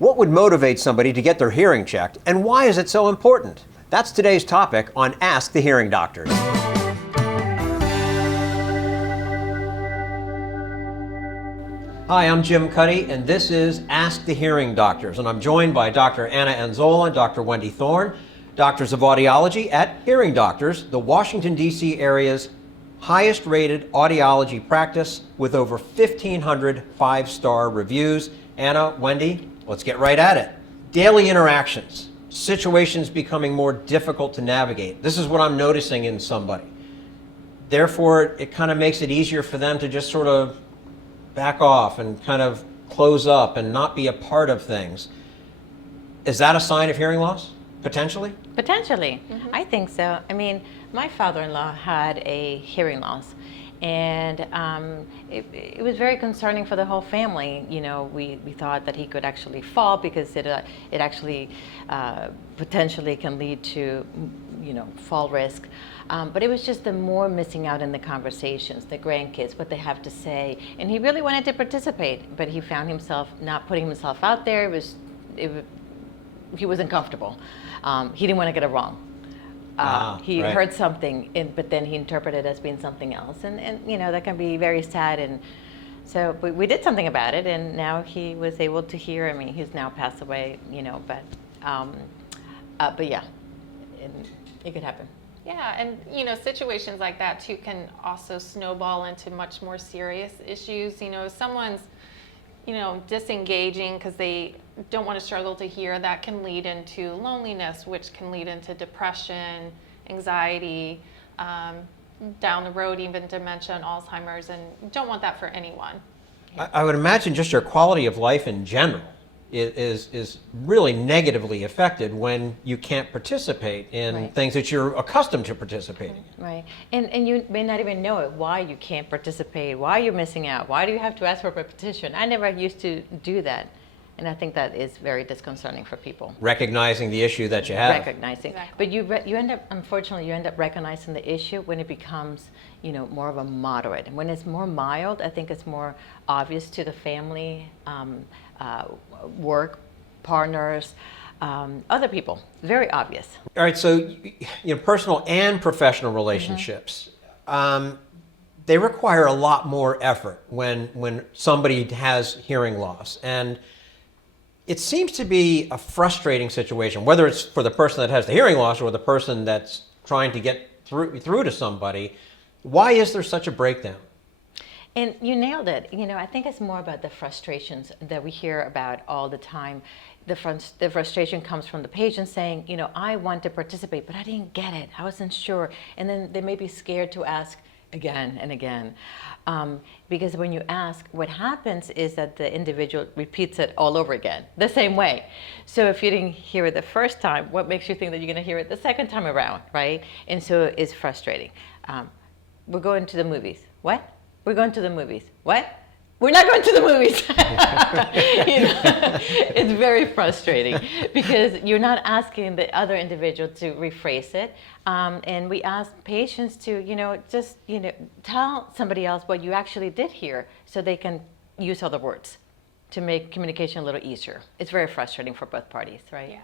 What would motivate somebody to get their hearing checked, and why is it so important? That's today's topic on Ask the Hearing Doctors. Hi, I'm Jim Cuddy, and this is Ask the Hearing Doctors, and I'm joined by Dr. Anna Anzola and Dr. Wendy Thorne, doctors of audiology at Hearing Doctors, the Washington, D.C. area's highest-rated audiology practice with over 1,500 five-star reviews. Anna, Wendy, let's get right at it. Daily interactions, situations becoming more difficult to navigate. This is what I'm noticing in somebody. Therefore, it kind of makes it easier for them to just sort of back off and kind of close up and not be a part of things. Is that a sign of hearing loss, potentially? Potentially. I think so. I mean, my father-in-law had a hearing loss, and it was very concerning for the whole family. You know, we thought that he could actually fall because it actually potentially can lead to, you know, fall risk. But it was just the more missing out in the conversations, the grandkids, what they have to say. And he really wanted to participate, but he found himself not putting himself out there. He wasn't comfortable. He didn't want to get it wrong. He right. heard something, but then he interpreted it as being something else. And you know, that can be very sad. And so we did something about it, and now he was able to hear. I mean, he's now passed away, you know, but yeah, it could happen. Yeah, and you know, situations like that too can also snowball into much more serious issues. You know, if someone's, you know, disengaging because they don't want to struggle to hear, that can lead into loneliness, which can lead into depression, anxiety, down the road, even dementia and Alzheimer's, and don't want that for anyone. I would imagine just your quality of life in general is really negatively affected when you can't participate in Right. things that you're accustomed to participating in. Right, and you may not even know it, why you can't participate, why you're missing out, why do you have to ask for a repetition? I never used to do that, and I think that is very disconcerting for people. Recognizing the issue that you have. Recognizing, Exactly. but you end up, unfortunately, you end up recognizing the issue when it becomes, you know, more of a moderate. And when it's more mild, I think it's more obvious to the family, work partners, other people. Very obvious. All right, so you know, personal and professional relationships, they require a lot more effort when somebody has hearing loss. And it seems to be a frustrating situation, whether it's for the person that has the hearing loss or the person that's trying to get through to somebody. Why is there such a breakdown? And you nailed it. You know, I think it's more about the frustrations that we hear about all the time. The frustration comes from the patient saying, you know, I want to participate, but I didn't get it. I wasn't sure. And then they may be scared to ask again and again. Because when you ask, what happens is that the individual repeats it all over again, the same way. So if you didn't hear it the first time, what makes you think that you're going to hear it the second time around, right? And so it's frustrating. We're going to the movies. What? We're going to the movies. What? We're not going to the movies. You know, it's very frustrating because you're not asking the other individual to rephrase it. And we ask patients to, you know, just, you know, tell somebody else what you actually did hear so they can use other words to make communication a little easier. It's very frustrating for both parties, right? Yeah.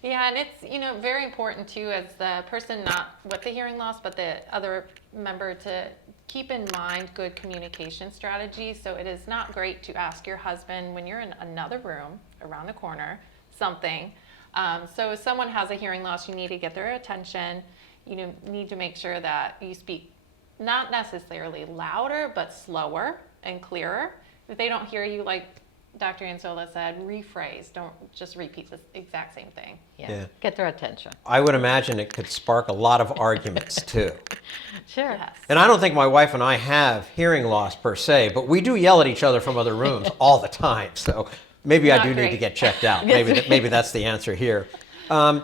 Yeah, and it's, you know, very important too, as the person not with the hearing loss, but the other member, to keep in mind good communication strategies. So it is not great to ask your husband when you're in another room around the corner something. So if someone has a hearing loss, you need to get their attention. You need to make sure that you speak not necessarily louder, but slower and clearer. If they don't hear you, like Dr. Anzola said, rephrase. Don't just repeat the exact same thing. Yeah. Get their attention. I would imagine it could spark a lot of arguments too. Sure. Yes. And I don't think my wife and I have hearing loss per se, but we do yell at each other from other rooms all the time. So maybe I Not do need great. to get checked out. Maybe that's the answer here. Annie,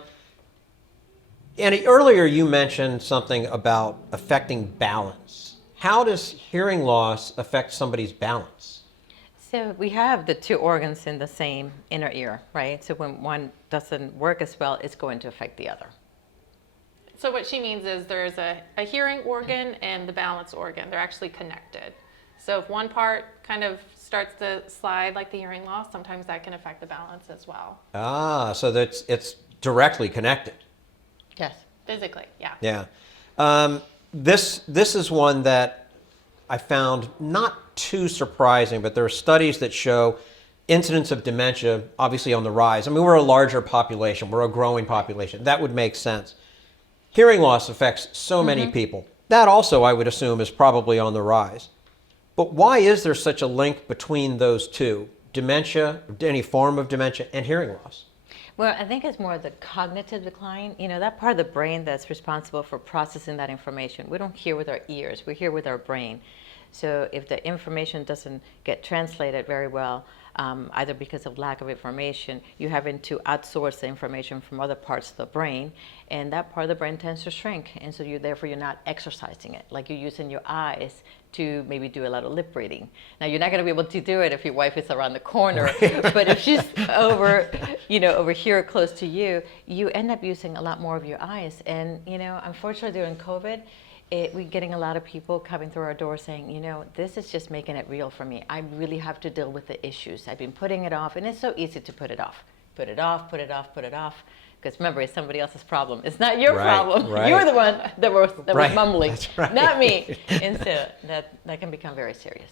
earlier you mentioned something about affecting balance. How does hearing loss affect somebody's balance? So we have the two organs in the same inner ear, right? So when one doesn't work as well, it's going to affect the other. So what she means is there's a hearing organ and the balance organ. They're actually connected. So if one part kind of starts to slide like the hearing loss, sometimes that can affect the balance as well. Ah, so it's directly connected. Yes. Physically, yeah. Yeah. This is one that I found not too surprising, but there are studies that show incidence of dementia obviously on the rise. I mean, we're a larger population, we're a growing population. That would make sense. Hearing loss affects so many people. That also, I would assume, is probably on the rise. But why is there such a link between those two, dementia, any form of dementia, and hearing loss? Well, I think it's more the cognitive decline. You know, that part of the brain that's responsible for processing that information. We don't hear with our ears, we hear with our brain. So if the information doesn't get translated very well, either because of lack of information, you're having to outsource the information from other parts of the brain, and that part of the brain tends to shrink, and so therefore you're not exercising it, like you're using your eyes to maybe do a lot of lip reading. Now you're not going to be able to do it if your wife is around the corner, but if she's over here close to you, you end up using a lot more of your eyes. And unfortunately during COVID, we're getting a lot of people coming through our door saying, this is just making it real for me. I really have to deal with the issues. I've been putting it off, and it's so easy to put it off. Put it off, put it off, put it off. Because remember, it's somebody else's problem. It's not your problem. Right. You're the one that was Right. mumbling, That's right. not me. And so that can become very serious.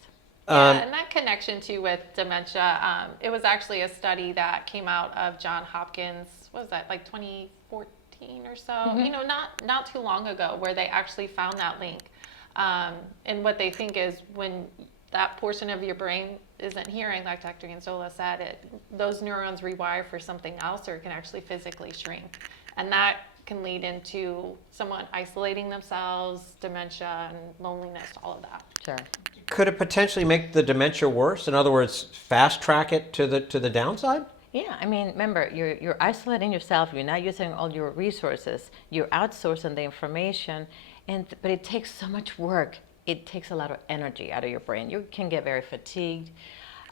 Yeah, and that connection too with dementia, it was actually a study that came out of Johns Hopkins, what was that, like 2014 or so? Not too long ago, where they actually found that link. And what they think is when that portion of your brain isn't hearing, like Dr. Anzola said, those neurons rewire for something else, or it can actually physically shrink. And that can lead into someone isolating themselves, dementia, and loneliness, all of that. Sure. Could it potentially make the dementia worse? In other words, fast track it to the downside? Yeah, I mean, remember, you're isolating yourself. You're not using all your resources. You're outsourcing the information, but it takes so much work. It takes a lot of energy out of your brain. You can get very fatigued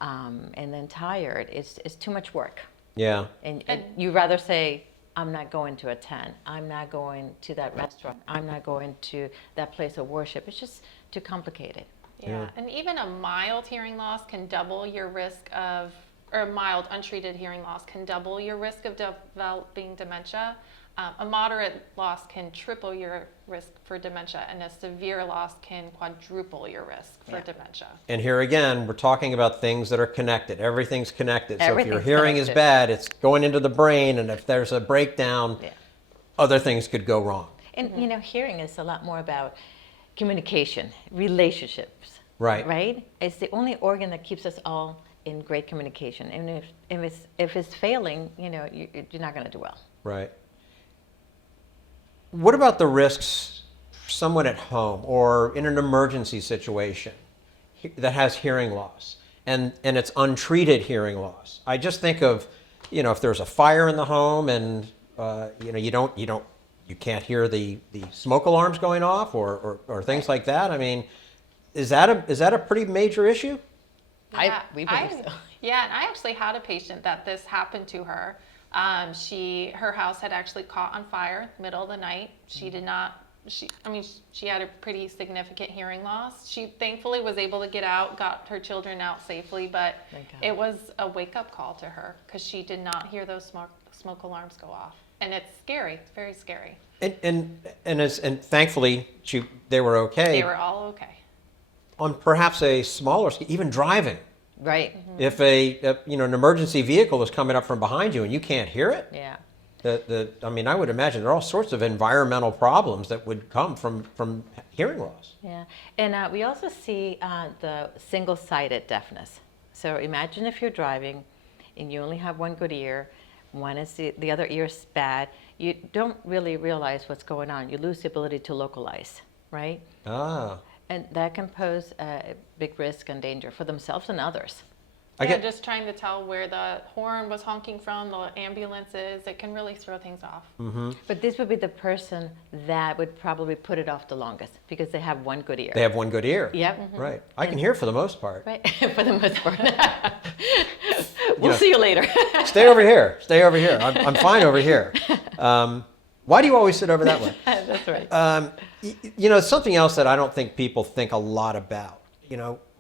and then tired. It's too much work. Yeah. And you rather say, I'm not going to attend. I'm not going to that restaurant. I'm not going to that place of worship. It's just too complicated. Yeah, and even a mild hearing loss can double your risk of, or a mild untreated hearing loss can double your risk of developing dementia. A moderate loss can triple your risk for dementia, and a severe loss can quadruple your risk for dementia. And here again, we're talking about things that are connected. Everything's connected. So if your Everything's hearing is connected. bad, it's going into the brain, and if there's a breakdown, other things could go wrong. And hearing is a lot more about communication, relationships. Right. Right? It's the only organ that keeps us all in great communication. And if it's failing, you're not going to do well. Right. What about the risks for someone at home or in an emergency situation that has hearing loss and it's untreated hearing loss? I just think of, if there's a fire in the home and you can't hear the smoke alarms going off or things like that. I mean, is that a pretty major issue? We believe so. Yeah, and I actually had a patient that this happened to her. Her house had actually caught on fire middle of the night. She had a pretty significant hearing loss. She thankfully was able to get out, got her children out safely, but it was a wake-up call to her because she did not hear those smoke alarms go off. And it's scary. It's very scary. And thankfully they were okay. They were all okay. On perhaps a smaller scale, even driving. Right. If an emergency vehicle is coming up from behind you and you can't hear it, Yeah. I would imagine there are all sorts of environmental problems that would come from hearing loss. Yeah. And we also see the single-sided deafness. So imagine if you're driving and you only have one good ear, one is the other ear is bad. You don't really realize what's going on. You lose the ability to localize, right? Ah. And that can pose a big risk and danger for themselves and others. Just trying to tell where the horn was honking from, the ambulances, it can really throw things off. Mm-hmm. But this would be the person that would probably put it off the longest because they have one good ear. They have one good ear. Yep. Mm-hmm. Right. I can hear for the most part. Right, for the most part. We'll see you later. Stay over here. Stay over here. I'm fine over here. Why do you always sit over that way? That's right. Something else that I don't think people think a lot about.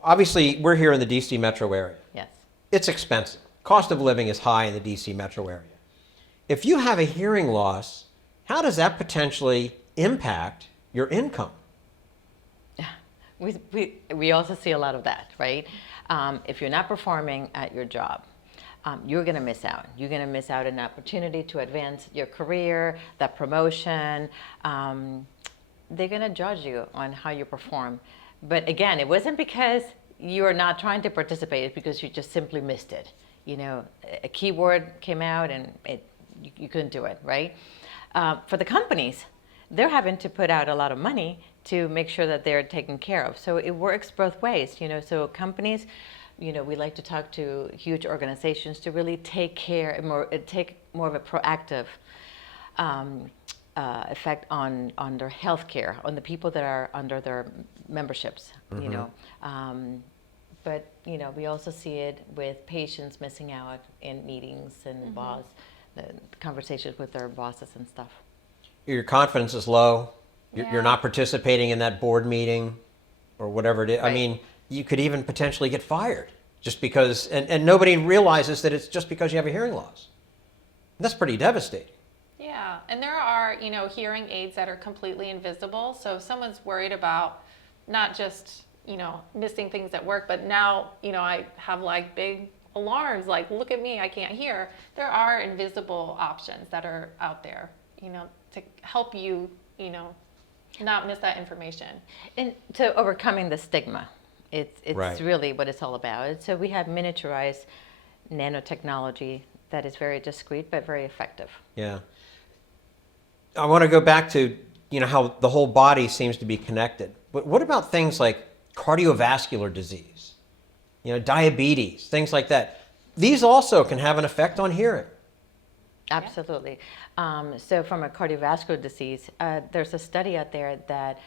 obviously we're here in the DC metro area. Yes. It's expensive. Cost of living is high in the DC metro area. If you have a hearing loss, how does that potentially impact your income? We also see a lot of that, right? If you're not performing at your job, you're going to miss out. You're going to miss out on an opportunity to advance your career, that promotion. They're going to judge you on how you perform. But again, it wasn't because you're not trying to participate, it's because you just simply missed it. You know, a keyword came out and you couldn't do it, right? For the companies, they're having to put out a lot of money to make sure that they're taken care of. So it works both ways, you know. So companies, you know, we like to talk to huge organizations to really take more of a proactive effect on their health care, on the people that are under their memberships, you know. But, you know, we also see it with patients missing out in meetings and the conversations with their bosses and stuff. Your confidence is low. Yeah. You're not participating in that board meeting or whatever it is. Right. I mean, you could even potentially get fired just because, and nobody realizes that it's just because you have a hearing loss. That's pretty devastating. Yeah, and there are, you know, hearing aids that are completely invisible. So if someone's worried about not just, you know, missing things at work, but now, you know, I have like big alarms, like, look at me, I can't hear. There are invisible options that are out there, you know, to help you, you know, not miss that information. And to overcoming the stigma, it's Right. really what it's all about. So we have miniaturized nanotechnology that is very discreet but very effective. Yeah. I want to go back to, you know, how the whole body seems to be connected. But what about things like cardiovascular disease, you know, diabetes, things like that? These also can have an effect on hearing. Absolutely. So from a cardiovascular disease, there's a study out there that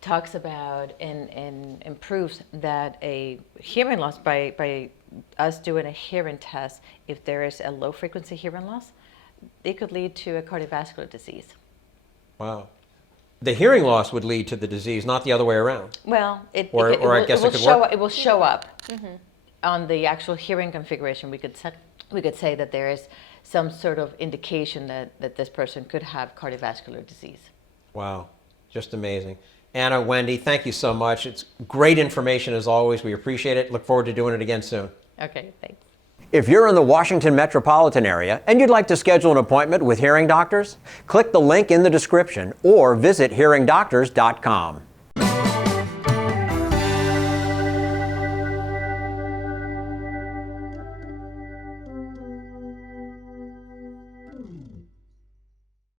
talks about and improves that a hearing loss by us doing a hearing test, if there is a low frequency hearing loss, it could lead to a cardiovascular disease. Wow. The hearing loss would lead to the disease, not the other way around. Well, it Or I guess it could work. It will show up on the actual hearing configuration. We could say that there is some sort of indication that this person could have cardiovascular disease. Wow. Just amazing. Anna, Wendy, thank you so much. It's great information as always. We appreciate it. Look forward to doing it again soon. Okay, thanks. If you're in the Washington metropolitan area and you'd like to schedule an appointment with hearing doctors, click the link in the description or visit hearingdoctors.com.